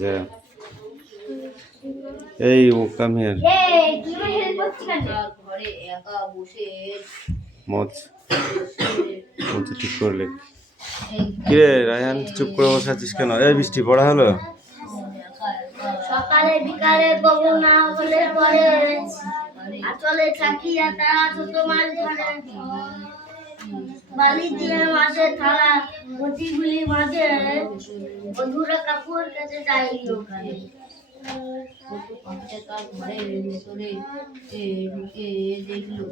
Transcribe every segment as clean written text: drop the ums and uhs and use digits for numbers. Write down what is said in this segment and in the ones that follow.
যা এই ও come here ঘরে একা বসে মোচ মোচ ঠিক করলে কিরে রায়হান চুপ করে বসে আছিস কেন? এই বৃষ্টি পড়া হলো? সকালে বিকালে কবু না হলে পরে আচলে চাকিয়া তারা ছোট মাছ ধরে বালি দিয়ে মাঝে থালা গটিগুলি মাঝে বন্ধুরা কাপড় কেটে যায় ওখানে তার ঘরের ভেতরে ঢুকে দেখলো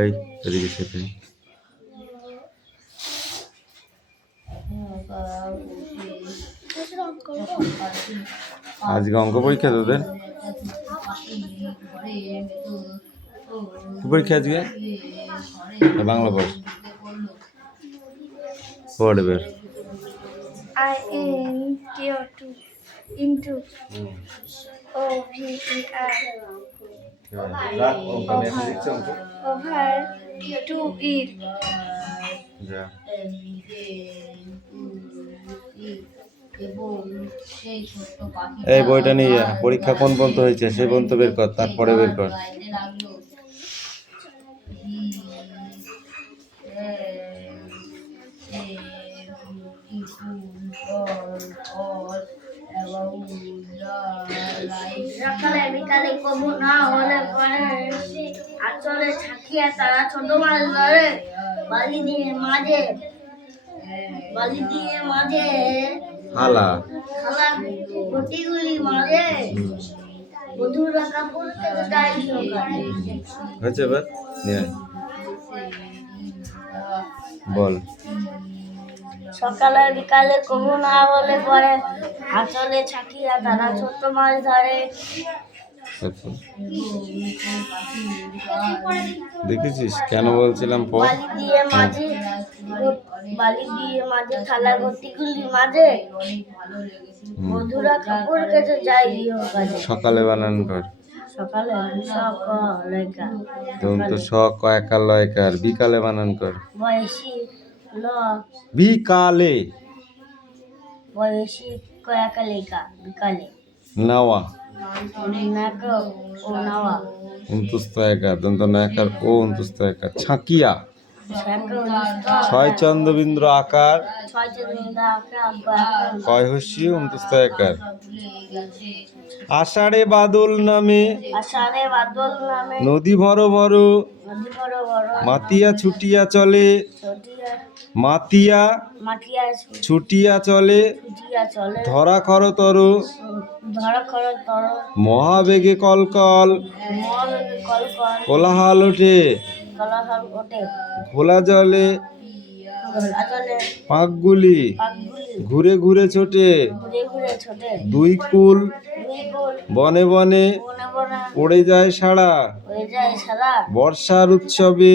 এই এদিকে খেতে আজকে অঙ্ক পরীক্ষা তোদের? কি পরীক্ষা আজকে? বাংলা পড় পড় এবার। into over to eat এই বইটা নিয়ে পরীক্ষা কোন পর্যন্ত হয়েছে সেই পর্যন্ত বের কর, তারপরে বের কর। সকালে বিকালে কবু না হলে পরে আচলে ছাকিয়া তারা ছোট মাছ ধরে বালি দিয়ে মাঝে হালা গটিগুলি মাঝে বধুরা কাপড় কেটে যায় ওখানে হয়েছে এবার নিয়ে বল। সকালে বিকালে কবু না হলে পরে আচলে ছাকিয়া তারা ছোট মাছ ধরে দেখেছিস কেন বলছিলাম বালি দিয়ে মাঝে থালা গটিগুলি মাঝে বধুরা কাপড় কেটে যায় সকালে বানান কর। সকালে তখন তো স কয়কার লয়কার। বিকালে বানান কর। বয়সী বিকালে বয়সী কয়াকালিকা বিকালে নাওয়া নাকা ও নাওয়া অন্তুস্তায়কার দন্ত নায়কার ও অন্তুস্তায়কার ছাকিয়া ছয় চন্দ্রবিন্দ্র আকার কয়হস্যি অন্তুস্তায়কার আষাঢ়ে বাদল নামে নদী ভর ভর মাতিয়া ছুটিয়া চলে মাতিয়া ছুটিয়া চলে ধরা খরতর মহাবেগে কলকল কোলাহল ওঠে খোলা জলে পাকগুলি ঘুরে ঘুরে ছোটে দুই কুল বনে বনে পড়ে যায় সারা বর্ষার উৎসবে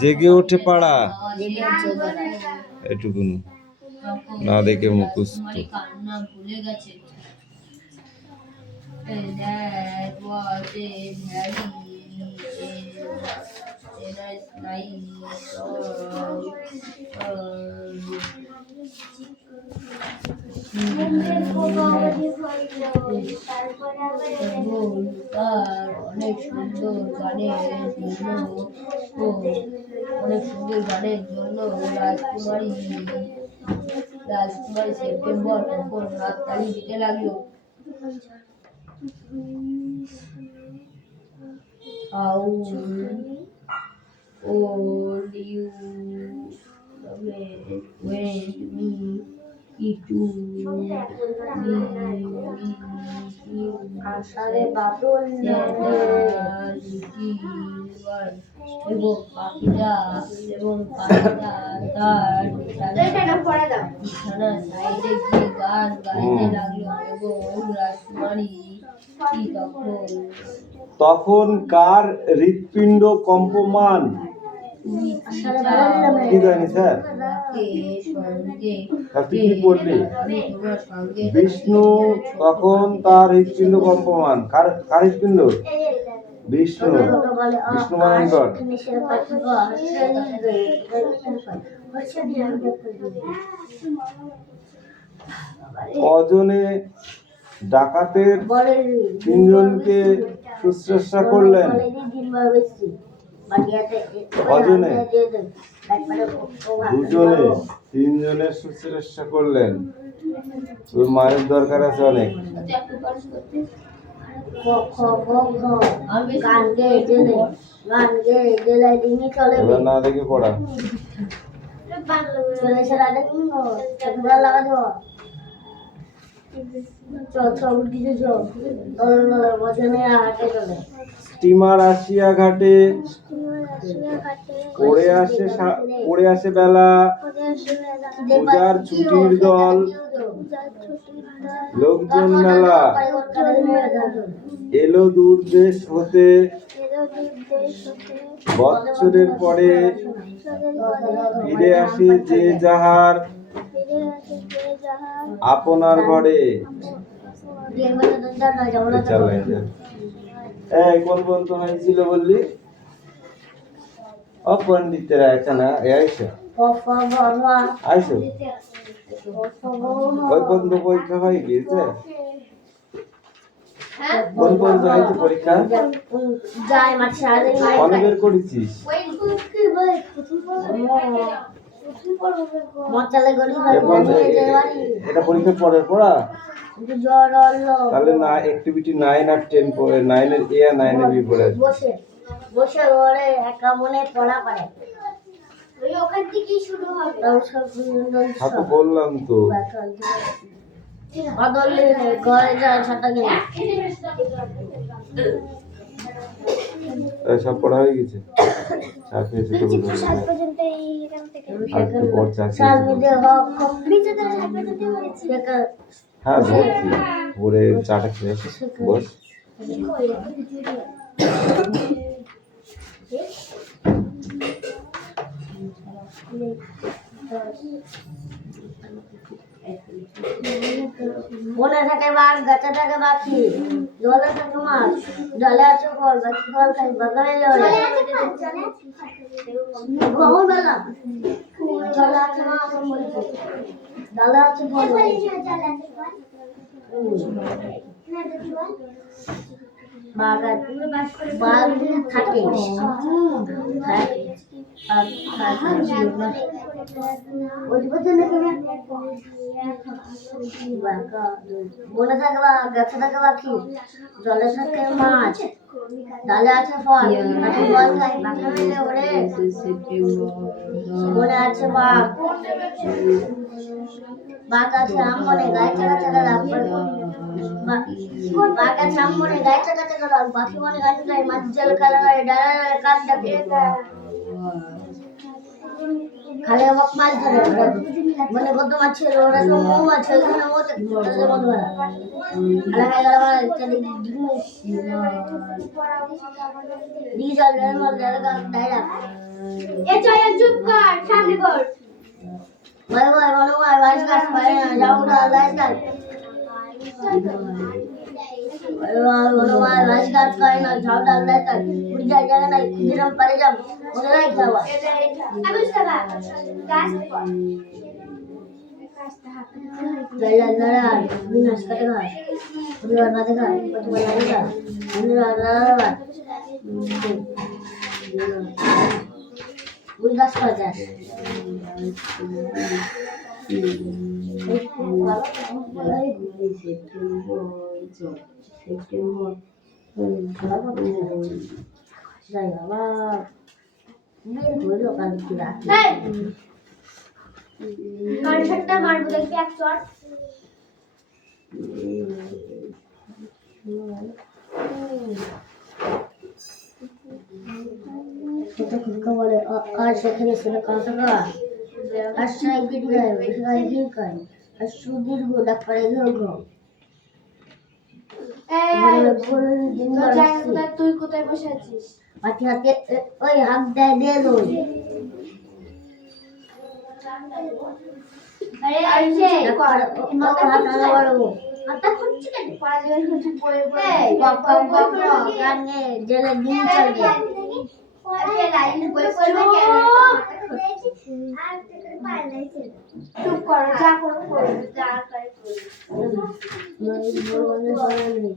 জেগে ওঠে পাড়া এটুকুন না দেখে মুখস্থ অনেক সুন্দর গানের জন্য রাজকুমারী সেপ্টেম্বর তখন হাততালি দিতে লাগলো। How old you when me to আষাঢ়ে বাদল এবং পাখিটা তার বিছানার সাইডে গিয়ে গান গাইতে লাগলো এবং রাজকুমারী তখন কার হৃৎপিণ্ড কম্পমান কি জানি স্যার তুই কি পড়লি? বিষ্ণু তখন তার হৃৎপিণ্ড কম্পমান। কার হৃৎপিণ্ড? বিষ্ণু বিষ্ণু মহানগর কজনে ডাকাতের তিনজনকে শুশ্রূষা করলেন? কজনে? দুজনে। তিনজনের শুশ্রূষা করলেন। তোর মায়ের দরকার আছে অনেক। এবার না দেখে পড়া। স্টিমার আসিয়া ঘাটে পড়ে আসে বেলা, পূজার ছুটির দল, লোকজন মেলা, এলো দূর দেশ হতে, বৎসরের পরে ফিরে আসে যে যাহার আপনার ঘরে। কোন পর্যন্ত হয়েছিল বললি? অপণ্ডিতেরা এখানে আইসো আইসো ওই পর্যন্ত পরীক্ষা হয়ে গিয়েছে। কোন পর্যন্ত হয়েছে পরীক্ষা? কবে বের করেছিস? এটা পরীক্ষার পরের পড়া? তাহলে না অ্যাক্টিভিটি 9 আর 10 পড়ে, 9 এর এ আর 9 এর বি পড়ে বসে বসে ওরে একা মনে পড়া পারে। ওই ওখান থেকেই শুরু হবে। হাতে বললাম তো বদলে ঘরে যা ছাতা নিয়ে সব পড়া হয়ে গেছে। সাথে ছোট ছোট 7 পর্যন্ত এইখান থেকে আর তো পড় চাচ্ছি সাল মিলে কমপ্লিট হতে 7 পর্যন্ত হয়েছে। হ্যাঁ ভর্তি পরে চাটা খেয়ে বস। মনে থাকে বাঘ, গাছে থাকে পাখি, জলে থাকে মাছ, জলে আছে ফল, বাকি ফল খাই বাগানে জলে কখন বললাম জলে আছে মাছ, জলে আছে ফল বাঘ থাকে বনে থাকে বাঘ, গাছে থাকে পাখি, জলে থাকে মাছ, ডালে আছে ফল, ফল খাই পাখা মেলে ওরে। বনে আছে বাঘ, বাঘ আছে আম বনে গায়ে চাকা চাকা লাভ, বাঘ আছে আম বনে গায়ে চাকা চাকা লাভ, পাখি বনে গাছে যায়, মাছ জল খেলা করে ডালে ডালে কাক ডাকে, খালে অবাক মাছ ধরে মানে কত মাছ ছিল ওরা তো মৌ আছে ওখানে মৌতে তাদের মতো খালা খাই গেল মানে দিকে জল জল মল জল ডাইরা এ চয় চুপ কর সামনে কর ভাই ভাই বলো ভাই বাইশ গাছ পারে না যাও না লাইট দাও বলো ভাই বাইশ গাছ পারে না যাও না লাইট দাও উড় যায় জায়গা নাই দিলাম পারে যাব ওদের নাই খাওয়া আমি সারা গাছ কর জলা জলা বিনাশ করে গা পরিবার না দেখা পরিবার না দেখা পরিবার না উই গাছ কর যা যাই বাবা মেয়ে হলো কাল কি রাত কালটা মারবো দেখবি এক চট কত খুশকা বলে আর সেখানে সেটা কথা কা আর সাই গিয়ে যায় সাই গিয়ে কাই আর সুদীর গো ডাক পড়ে গো তুই কোথায় বসে আছিস হাতে হাতে ওই হাত দেয় দিয়ে দো আরে আইছে হাত আনা বড় মাথা খুঁজছে কেন পড়ালেখা করছে বই বই গানে জেলে দিন চলবে আরে লাইন বই পড়বে কেন আর তোর পার নাই চুপ করো যা করো করো যা করে করো নই বলনে বলনে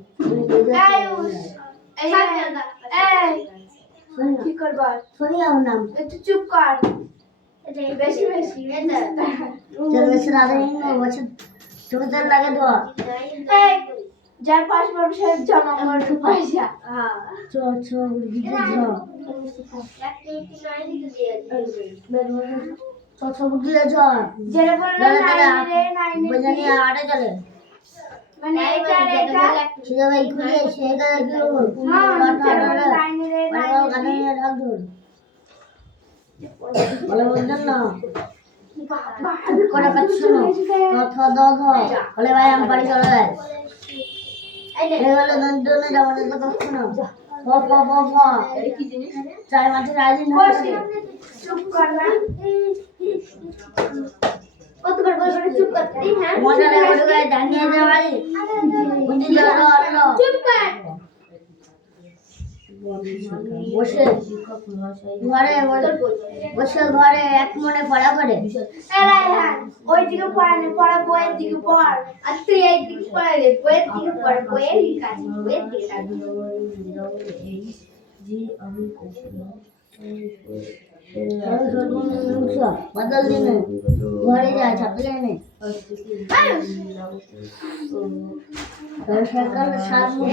এই কি করবা শুনিও নাম একটু চুপ কর বেশি বেশি চল বেশি রাধে নিয়ে বসে তোদের লাগে তো এই যার পাঁচ বছর জমা করতে পয়সা হ্যাঁ চো চো দিতে যাও চো চো দিয়ে যাও যেটা বললো নাই বজানি আড়ে চলে মানে এটা সেটা ভাই ঘুরে সেটা দিও হ্যাঁ পাড়া গানে ঢাক দূর বলে বলছেন না করে পাচ্ছ না কথা দাও বলে ভাই আমি বাড়ি চলে যাই এগুলো দন্দনে যাবো না তো কখনো না বাবা কি জিনিস চাই মাঝে রাজি না চুপ কর না কতবার বলবো চুপ করতে হ্যাঁ মজা লাগে ওটা জানিয়ে দে ভাই বুঝি যাও আল্লাহ চুপ কর বসে ঘরে বসে ঘরে এক মনে পড়া করে ওই দিকে পড়ানে পড়া বইয়ের দিকে পড় আর তুই এই দিকে পড়ালে বইয়ের দিকে পড় বইয়ের কাজ বইয়ের দিকে কাজ জি আমি बदल दिन घरे जा छप जाने সকাল 7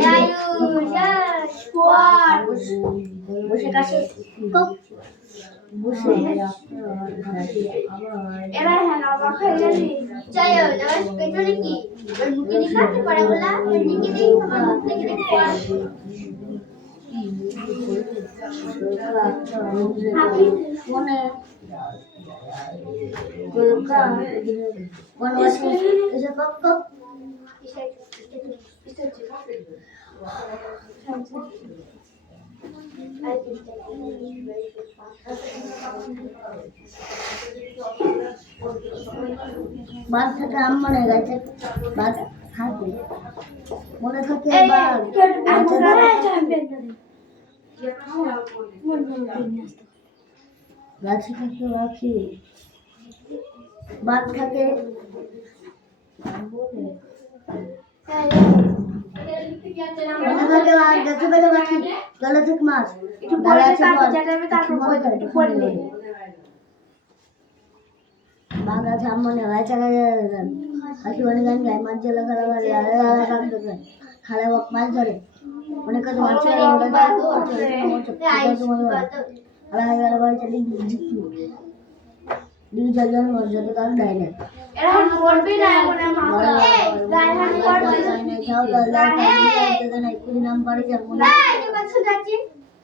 বসে কাছে বসে এরা হ্যাঁ অবাক হয়ে গেলি চাই না পেটে কি ওর মুখে দিখাতে পারে বলা নিকে দেই আমার মুখ থেকে দেখো মনে মনে আছে এসে কপ কপ বাদ থেকে মনে গেছে বাদ খাতে মনে থাকে গাছে থাকে রাখি বাদ থাকে গলা থেকে মাছ বাঘা সামনে হয় চাকা হাসি মানে গান গায় মাছ জেলা খালে মাছ ধরে অনেক কাজ মাছ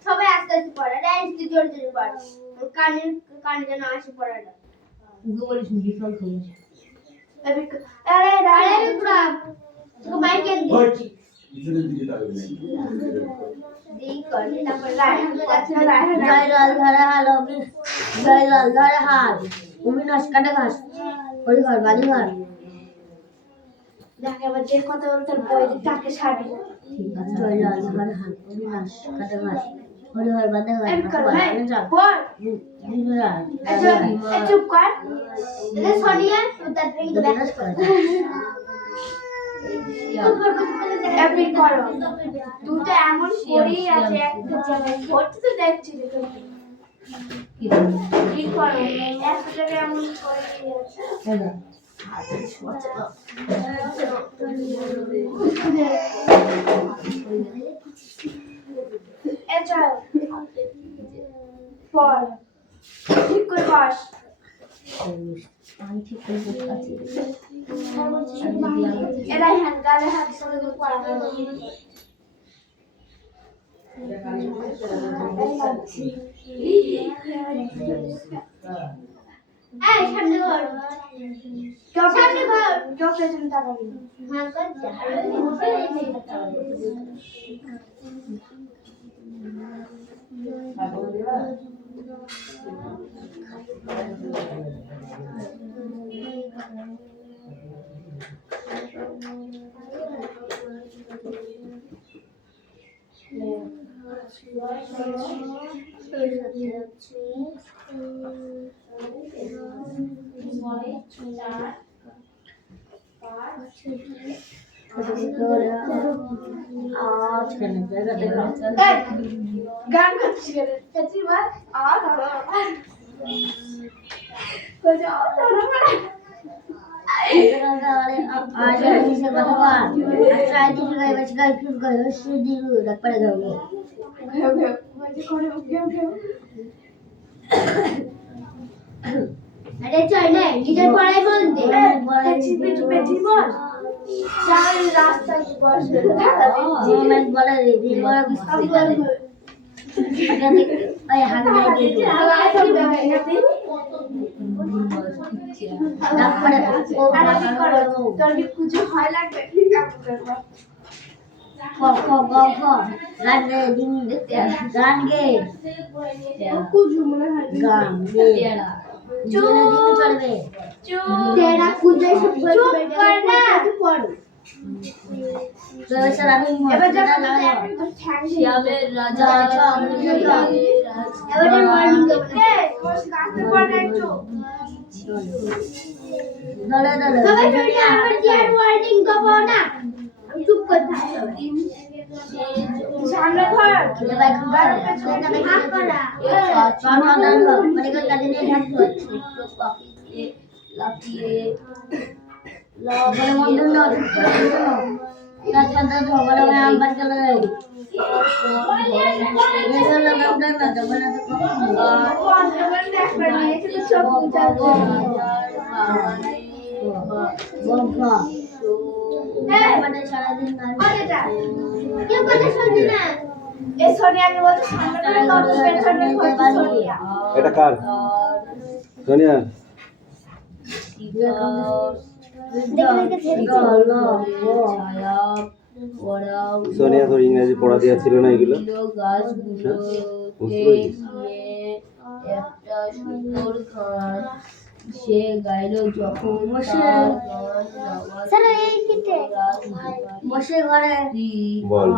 সবাই আস্তে আস্তে পড়ে জোরে জোরে পড়ে কানে কানে যেন আসে পড়াটা গুগল শুনবি ফল খাই আরে আরে পুরা তো মাইকে পিছনের দিকে তাকাবি দেই করে তারপর রায়হান যাচ্ছে রায়হান জয়লাল ধরে হাল জয়লাল ধরে হাল অবিনাশ কাটে ঘাস ওই ঘর বাড়ি ঘর দেখে আবার যে কথা বলতে বই তাকে সারি ঠিক আছে জয়লাল ধরে হাল অবিনাশ কাটে ঘাস ওই ঘর বাড়ি ঘর পড় চুপ কর এটা সোনিয়া তার প্রেম তো ব্যাখ্যা করে এমনি করো দুটো এমন পড়ি আছে একটা জায়গায় ভর্তি তো দেখছি কি করো একটা জায়গায় এমন পড়ি আছে পর ঠিক করে বস আমি ঠিক করে বসে এরাই হাত গালে হাত করে পড়া এই সামনে ঘর সামনে ঘর চোখে তুমি তাকাবি হ্যাঁ কর যা গান করছি চাচিমা আর अरे चल ना इधर पढ़ाई बोल दे पेची बोल चार रास्ता की बस मैं बोला दे बोला बिस्ती कर अरे हाथ दे दे ना पड़े अरे करो তোর কি কিছু হয় লাগবে ঠিক আছে করব গান গে দিন গান গে কুজু মনে হয় গান গে চুপ দিন করবে চুপ তেরা কুজে সব চুপ কর না পড়ো তো স্যার আমি এবার যা শ্যামের রাজা এবারে মর্নিং কে কোর্স কাছে পড়া একটু দলে দলে সবাই চলে আবার ডিয়ার ওয়ার্ডিং দেবো না চুপ করে থাকো সামনে ধর ভাই খাবার পেছনে ভাগ করা চল মানে কোন কাজে নিয়ে থাকতো কফি লাফিয়ে বলে মন্দ না চুপ করে শোনো কাজ করতে তো বলে আমি আবার চলে যাই এটা কার সোনিয়া সোনিয়া তোর ইংরেজি পড়া দেওয়া ছিল না এগুলো একটা সুন্দর গান সে গাইলো যখন বসে ঘরে বল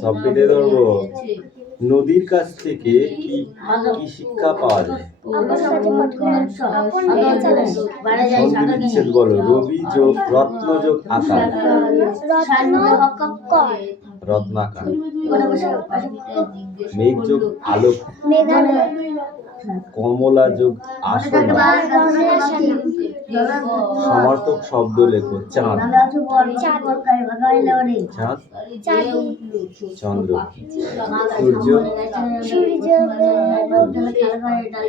সব পিঠে ধরবো নদীর কাছ থেকে কি কি শিক্ষা পাওয়া যায় সন্ধি বিচ্ছেদ বলো রবি যোগ রত্ন যোগ আকার রত্নাকার মেঘ যোগ আলোক কমলা যোগ আসন সমর্থক শব্দ লেখো চাঁদ চাঁদ চন্দ্র সূর্য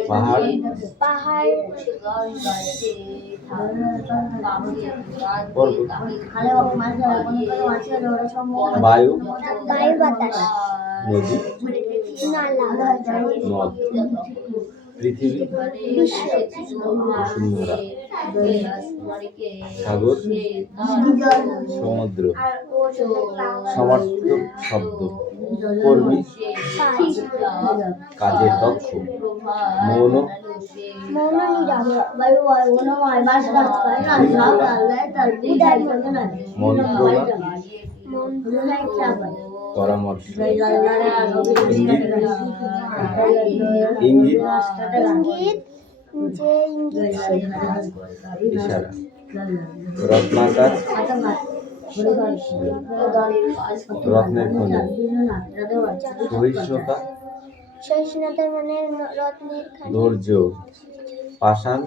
পাহাড় পর্বত বায়ু বাতাস নদী নদ পৃথিবী বসুন্ধরা সাগর সমুদ্র সমর্থক শব্দ কর্মী কাজের দক্ষ মৌন পরামর্শ ইঙ্গিত ইশারা রত্নাকার রত্নের খনি সহিষ্ণুতা সহিষ্ণুতার মানে রত্নের খনি ধৈর্য পাষাণ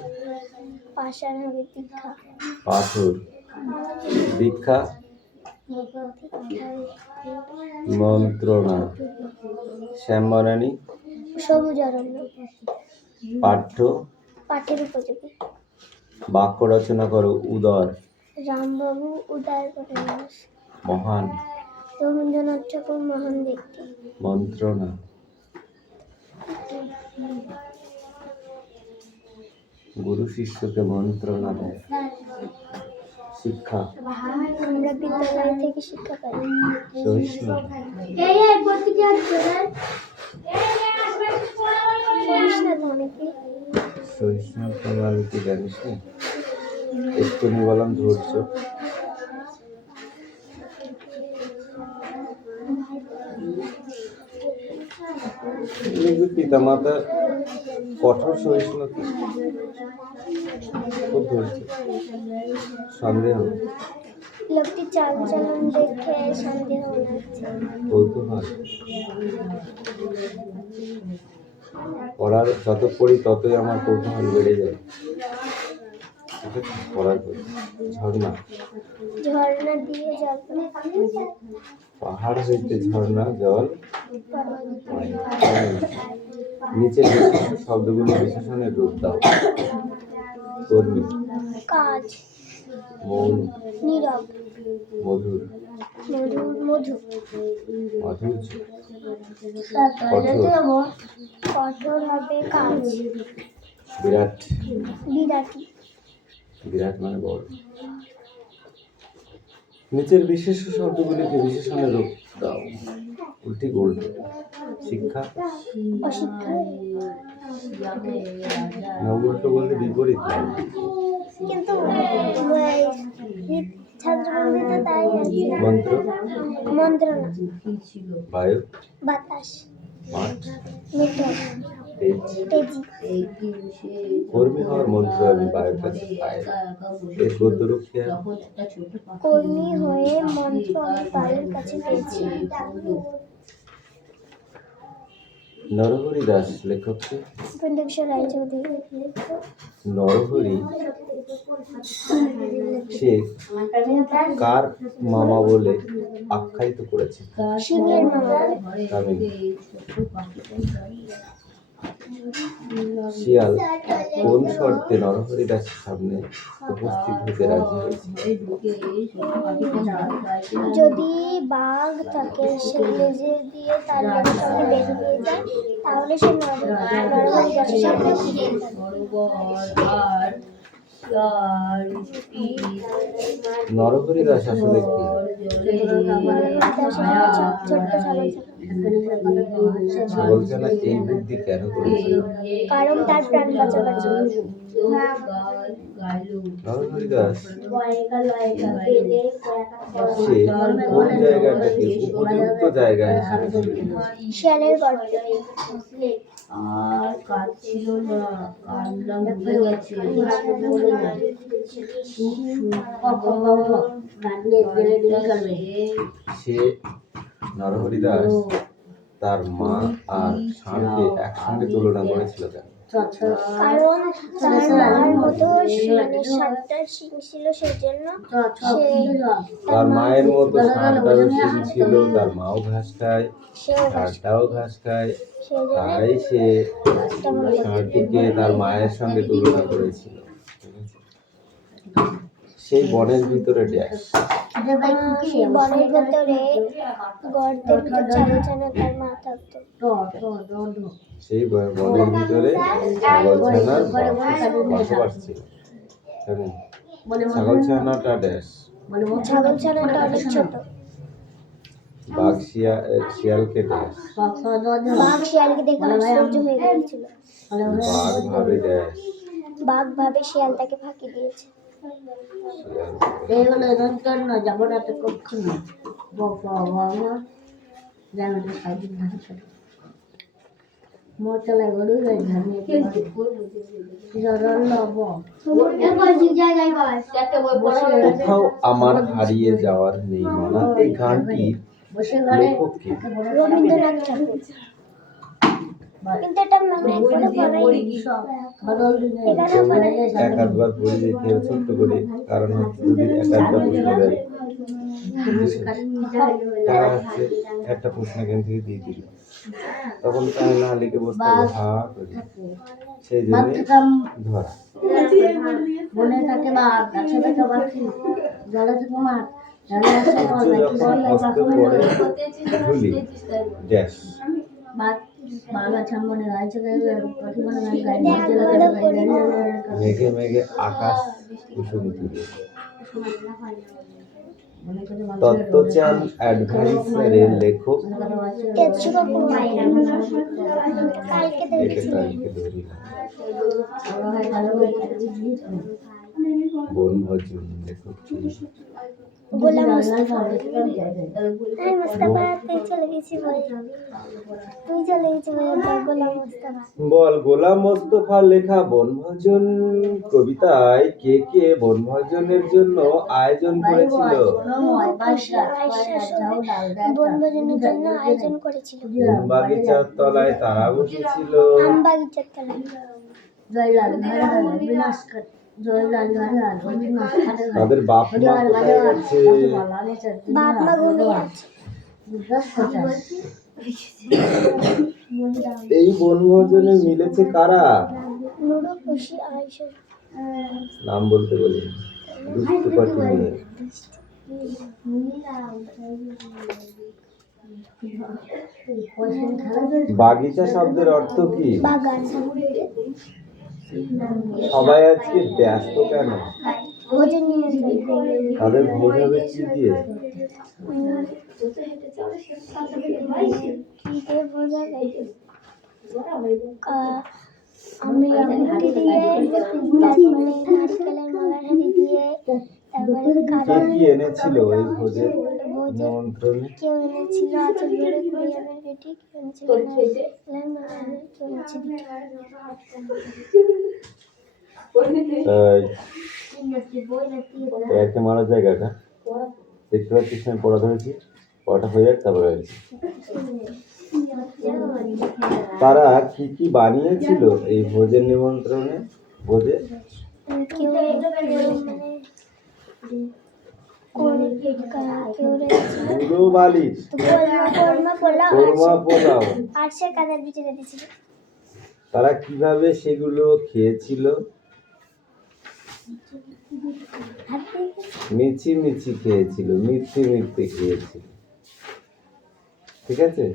পাষাণ হবে দীক্ষা পাথর দীক্ষা মন্ত্রণা শ্যামবনানী সবুজ অরণ্য পাঠ্য পাঠের উপযোগী বাক্য রচনা করো উদর রামবাবু উদার করে মানুষ মহান রবীন্দ্রনাথ ঠাকুর মহান ব্যক্তি মন্ত্রণা গুরু শিষ্যকে মন্ত্রণা দেয় শিক্ষা আমরা বিদ্যালয় থেকে শিক্ষা পাই সহিষ্ণু সহিষ্ণুতা মানে কি জানিস না এক্ষুনি বললাম ধৈর্য পিতা মাতা কঠোর সহিষ্ণুতা, খুব ধৈর্য, সন্দেহ, লোকটি চালচলন দেখে সন্দেহ লাগছে। কৌতূহল, যত পড়ি ততই আমার কৌতূহল বেড়ে যায়। পড়ার প্রতি। ঝর্ণা, ঝর্ণা দিয়ে জল পড়ে। পাহাড় হইতে ঝর্ণা জল পড়ে। নিচের বিশিষ্ট শব্দগুলো বিশেষণের রূপ দাও। কর্মী, কাজ, মৌন, নীরব, মধুর, মধু, মাধুর্য, কঠোর হবে কাজ। বিরাট, বিরাটি, বিরাট মানে বড়। নিচের বিশেষ শব্দগুলিকে বিশেষণের রূপ দাও। উল্টি গোল্ড। শিক্ষা, অশিক্ষা, না উল্টো বলতে বিপরীত নয়। কিন্তু ছাত্রবন্দিতে তাই আছে। মন্ত্র, মন্ত্রণা, বায়ু, বাতাস, মাঠ, নেটওয়ার্ক, তেজি। কর্মী হওয়ার মন্ত্র আমি বায়ুর কাছে পাই। এর গদ্যরূপ কি? কর্মী হয়ে মন্ত্র আমি বায়ুর কাছে পেয়েছি। নরহরি দাস লেখককে? উপেন্দ্র কিশোর রায়চৌধুরী। নরহরি সে কার মামা বলে আখ্যায়িত করেছে? সিংহের মামা। কামিনী। শিয়াল কোন শর্তে নরহরি দাসের সামনে উপস্থিত হতে রাজি হয়েছে? যদি বাঘ তাকে সে লেজে দিয়ে তার লেজের সামনে বেঁধে নিয়ে যায়, তাহলে সে নরহরি দাসের সামনে নরহরি দাস আসলে কি? ছোট্ট ছাগলছানা এই বুদ্ধি কেন করেছিল? কারণ তার প্রাণ বাঁচাবার জন্য। নরহরি দাস সে কোন জায়গাটাকে উপযুক্ত জায়গা হিসেবে ধরে নিয়েছে? শিয়ালের গর্তে। আর কাজ ছিল না, কান্না ভুলে গেছে। সে নরহরি দাস তার মা আর ষাঁড়কে একসঙ্গে তুলনা করেছিল কেন? কারণ তার মার মতো ষাটটা শিং ছিল, সেজন্য সে তার মায়ের মতো ষাঁড়টারও শিং ছিল, তার মাও ঘাস খায়, ষাঁড়টাও ঘাস খায়, তাই সে ষাঁড়টিকে তার মায়ের সঙ্গে তুলনা করেছিল। সেই বনের ভিতরে ড্যাশ। সেই বনের ভেতরে গর্তের ভিতর ছাগলছানা তার মা থাকতো। সেই বনের ভিতরে ছাগলছানার বসবাস ছিল। ছাগলছানাটা ড্যাশ। ছাগলছানাটা অনেক ছোট। বাঘ শিয়ালকে ড্যাশ। বাঘ শিয়ালকে দেখে আশ্চর্য হয়ে গিয়েছিল। বাঘ ভাবে ড্যাশ। বাঘ ভাবে শিয়াল তাকে ফাঁকি দিয়েছে। কোথাও আমার হারিয়ে যাওয়ার নেই মানা। এই গানটির লেখক কে? রবীন্দ্রনাথ ঠাকুর। কিন্তু এটা এক আধবার পড়ে দেখি ছোট্ট করে, কারণ হচ্ছে যদি এক আধবার প্রশ্ন দেয় তারা হচ্ছে একটা প্রশ্ন এখান থেকে দিয়ে দিল, তখন তাই না লিখে বসতে হবে হা করে, সেই জন্য ধরা। বনে থাকে বাঘ, গাছে থাকে পাখি, জলে থাকে মাছ। যখন অস্ত পড়ে ঝুলি ড্যাশ। মেঘে মেঘে আকাশ কুসুম তুলে। তত্ত্বচান অ্যাডভাইসারের লেখক? তেজস্বী কুমার। কালকে ধরি বনভোজন লেখক কি? গোলাম মুস্তাফা। আমি মুস্তাফা তুই চলে গেছি বলে, তুই চলে গেছি বলে গোলাম মুস্তাফা। বল, গোলাম মোস্তফার লেখা বনভোজন কবিতায় কে কে বনভোজনের জন্য আয়োজন করেছিল? বনভোজনের জন্য আয়োজন করেছিল। কোন বাগিচার তলায় তারা বসেছিল? আম বাগিচার তলায়। তাদের বাপ মা কোথায় গেছে? বাপ মা ঘুমিয়ে আছে। এই বনভোজনে মিলেছে কারা? নুরু, খুশি, আয়েশা। নাম বলতে বলি। দুষ্টু পাখি নিয়ে। বাগিচা শব্দের অর্থ কি? বাগান। সবাই আজকে ব্যস্ত কেন? ভোজন নিয়ে তাদের ভোজ হবে কি দিয়ে? আমি রুটি দিয়ে, তারপরে নারকেলের মালাহারি দিয়ে, তারপরে কে কি এনেছিল এই ভোজের নিমন্ত্রণে? কেউ এনেছিল আচার বেড়ে কুড়িয়ামের পেটি, কেউ এনেছিল নারকেলের মালাহারি, কেউ এনেছিল একটা মারার জায়গাটা দেখতে পাচ্ছিস না? পড়া ধরেছি, পড়াটা হয়ে যাক তারপরে হয়েছে। তারা কি কি বানিয়েছিল এই ভোজের নিমন্ত্রণে? ভোজে তারা কিভাবে সেগুলো খেয়েছিল? মিছি খেয়েছিল, মিথ্যে খেয়েছিল। ঠিক আছে?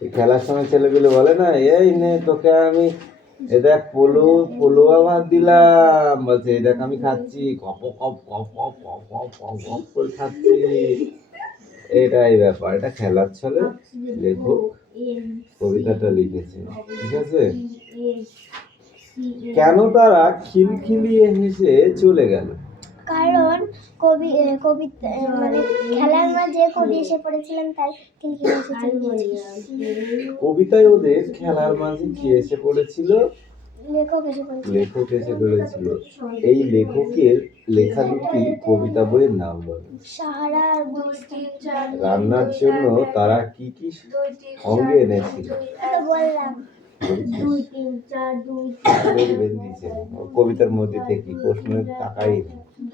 খেলার সময় ছেলেগুলো বলে না, এই নে তোকে আমি এ দেখ পোলোয়া ভাত দিলাম, বলছে এই দেখ আমি খাচ্ছি, কপ কপ কপ কপ কপ কপ কপ কপ করে খাচ্ছি। এটাই ব্যাপার, এটা খেলার ছলে লেখক কবিতাটা লিখেছে। ঠিক আছে? কেন তারা খিলখিলিয়ে হেসে চলে গেল? কারণ কবিতা মানে খেলার মাঝে কবি এসে পড়েছিলেন, তাই খিলখিলিয়ে হেসে চলে গিয়েছিল। কবিতায় ওদের খেলার মাঝে কি এসে পড়েছিল? লেখক এসে পড়েছিল। এই লেখকের লেখা দুটি কবিতা বইয়ের নাম বলো। সাহারা আর গুলিস্তান। রান্নার জন্য তারা কি কি সঙ্গে এনেছিল? বললাম 2 3 4 2 কবিতার মধ্যে থেকে প্রশ্নের টাকাই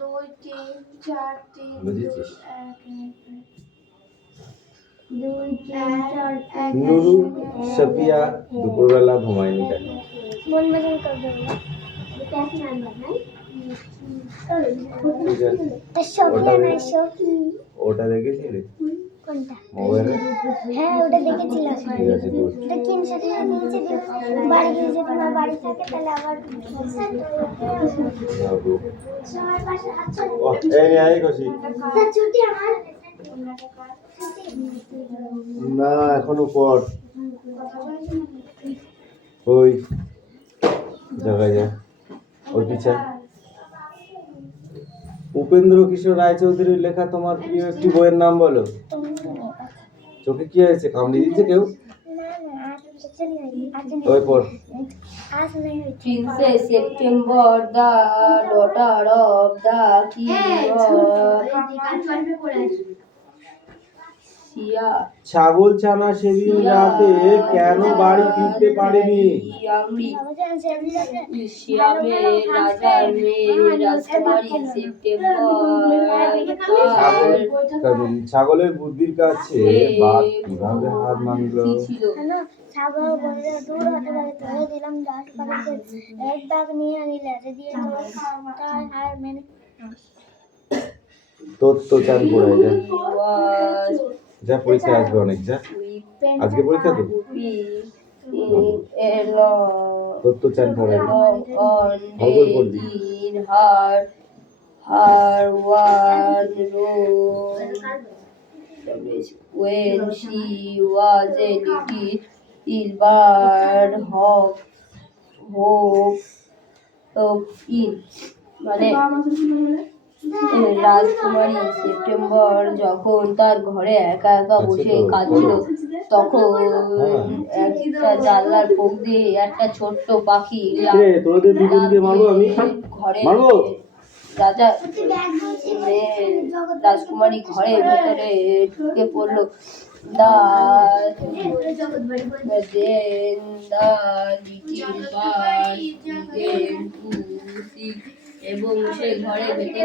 2 3 4 3 বুঝেছিস? 2 3 4 1 নুরু সাফিয়া দুপুরবেলা ঘুমায়নি কেন? বনভোজন করবে বলে। ওটা দেখেছিলি কোনটা? মোবাইলে? হ্যাঁ, ওটা দেখেছিলাম। ঠিক আছে, গুড। ওটা কিনসাথে নিয়েছে, বাড়ি গিয়ে যদি না বাড়ি থাকে তাহলে আবার না এখনো পর ওই জায়গায় যা ওর পিছা। উপেন্দ্র কিশোর রায়চৌধুরীর লেখা তোমার প্রিয় একটি বইয়ের নাম বলো। চোখে কি হয়েছে? কামড়ে দিয়েছে কেউ? ওই পর। 3 September, the daughter of the king of Sia. ছাগল ছানা সেদিন রাতে কেন বাড়ি ফিরতে পারেনি? শিয়ামের রাজার মেয়ে রাজকুমারী সেপ্টেম্বর। ছাগলের বুদ্ধির কাছে বাঘ কিভাবে হার মানলো? ছাগল বলে দূর হতে পারে, ধরে দিলাম 10 পারে এক দাগ নিয়ে নিলে দিয়ে তার হার মেনে তত্ত্ব চান পড়ে যা যা পরীক্ষা আসবে অনেক, যা আজকে পরীক্ষা তো তত্ত্ব চান পড়ে her one role when she was a little bird hope in মানে রাজকুমারী সেপ্টেম্বর যখন তার ঘরে একা একা বসে কাঁদছিল, তখন একটা জানলার পোক দিয়ে একটা ছোট্ট পাখি তোদের দুজনকে মারবো আমি, ঘরে মারবো। রাজা রাজকুমারী ঘরের ভেতরে ঢুকে পড়লো। দা then the little bird began to sing, এবং সে ঘরের ভেতরে